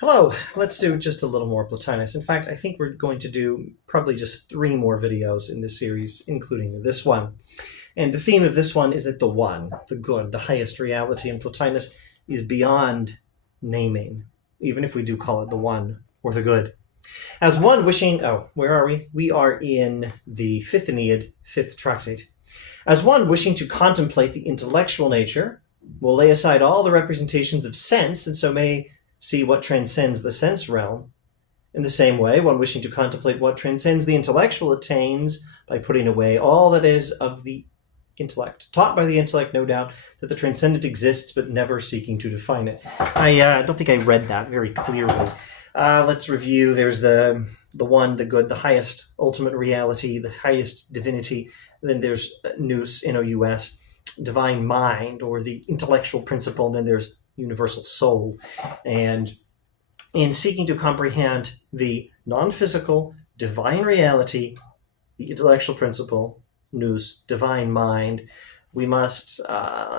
Hello, let's do just a little more Plotinus. In fact, I think we're going to do probably just 3 more videos in this series, including this one. And the theme of this one is that the one, the good, the highest reality in Plotinus is beyond naming, even if we do call it the one or the good. As one wishing, where are we? We are in the fifth Aeneid, fifth tractate. As one wishing to contemplate the intellectual nature, will lay aside all the representations of sense, and so may see what transcends the sense realm. In the same way, one wishing to contemplate what transcends the intellectual attains by putting away all that is of the intellect, taught by the intellect, no doubt, that the transcendent exists, but never seeking to define it. I don't think I read that very clearly. Let's review. There's the one, the good, the highest ultimate reality, the highest divinity. Then there's nous, N-O-U-S, divine mind, or the intellectual principle. And then there's universal soul. And in seeking to comprehend the non-physical divine reality, the intellectual principle, nous, divine mind, we must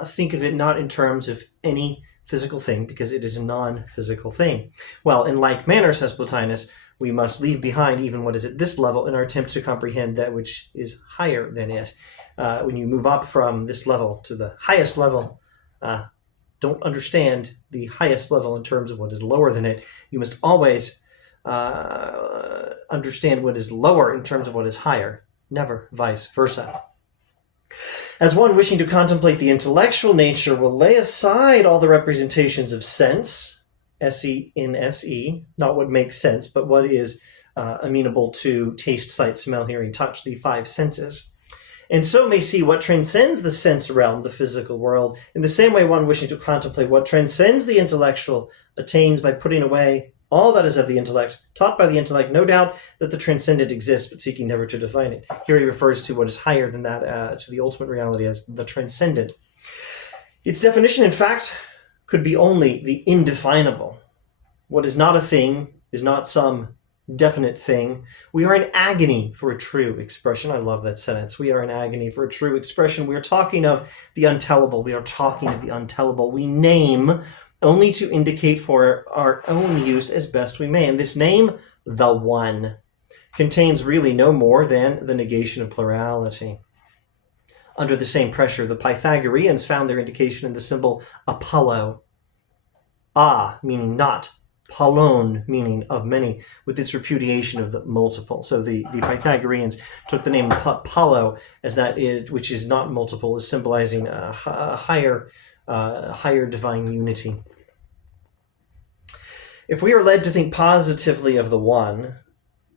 think of it not in terms of any physical thing, because it is a non-physical thing. Well, in like manner, says Plotinus, we must leave behind even what is at this level in our attempt to comprehend that which is higher than it. When you move up from this level to the highest level, don't understand the highest level in terms of what is lower than it. You must always understand what is lower in terms of what is higher, never vice versa. As one wishing to contemplate the intellectual nature will lay aside all the representations of sense, S-E in S-E, not what makes sense, but what is amenable to taste, sight, smell, hearing, touch, the 5 senses, and so may see what transcends the sense realm, the physical world. In the same way, one wishing to contemplate what transcends the intellectual attains by putting away all that is of the intellect, taught by the intellect, no doubt that the transcendent exists, but seeking never to define it. Here he refers to what is higher than that, to the ultimate reality as the transcendent. Its definition, in fact, could be only the indefinable. What is not a thing is not some definite thing. We are in agony for a true expression. I love that sentence. We are in agony for a true expression. We are talking of the untellable. We are talking of the untellable. We name only to indicate for our own use as best we may. And this name, the one, contains really no more than the negation of plurality. Under the same pressure, the Pythagoreans found their indication in the symbol Apollo. Meaning not, Polon, meaning of many, with its repudiation of the multiple. So the Pythagoreans took the name Apollo as that is, which is not multiple, as symbolizing a higher divine unity. If we are led to think positively of the one,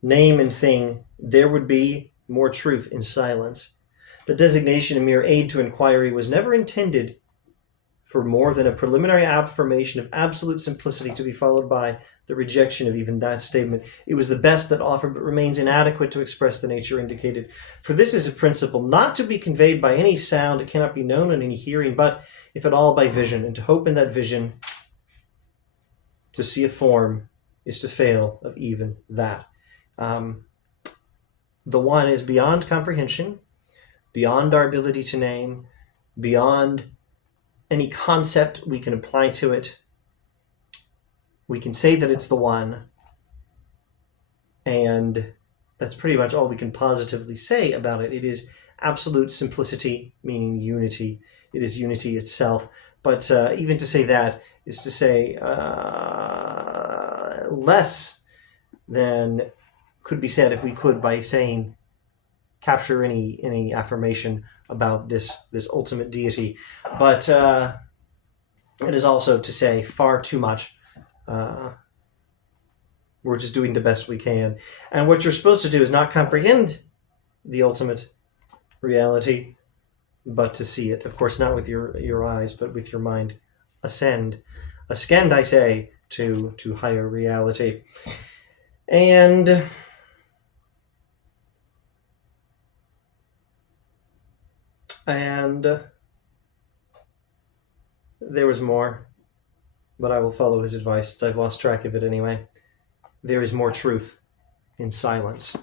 name and thing, there would be more truth in silence. The designation, a mere aid to inquiry, was never intended for more than a preliminary affirmation of absolute simplicity to be followed by the rejection of even that statement. It was the best that offered, but remains inadequate to express the nature indicated. For this is a principle not to be conveyed by any sound, it cannot be known in any hearing, but, if at all, by vision, and to hope in that vision to see a form is to fail of even that. The one is beyond comprehension, beyond our ability to name, beyond any concept we can apply to it. We can say that it's the one, and that's pretty much all we can positively say about it. It is absolute simplicity, meaning unity. It is unity itself. But even to say that is to say less than could be said if we could by saying, capture any affirmation about this ultimate deity. But it is also to say far too much. We're just doing the best we can. And what you're supposed to do is not comprehend the ultimate reality, but to see it. Of course, not with your eyes, but with your mind. Ascend, I say, to higher reality. And there was more, but I will follow his advice since I've lost track of it anyway. There is more truth in silence.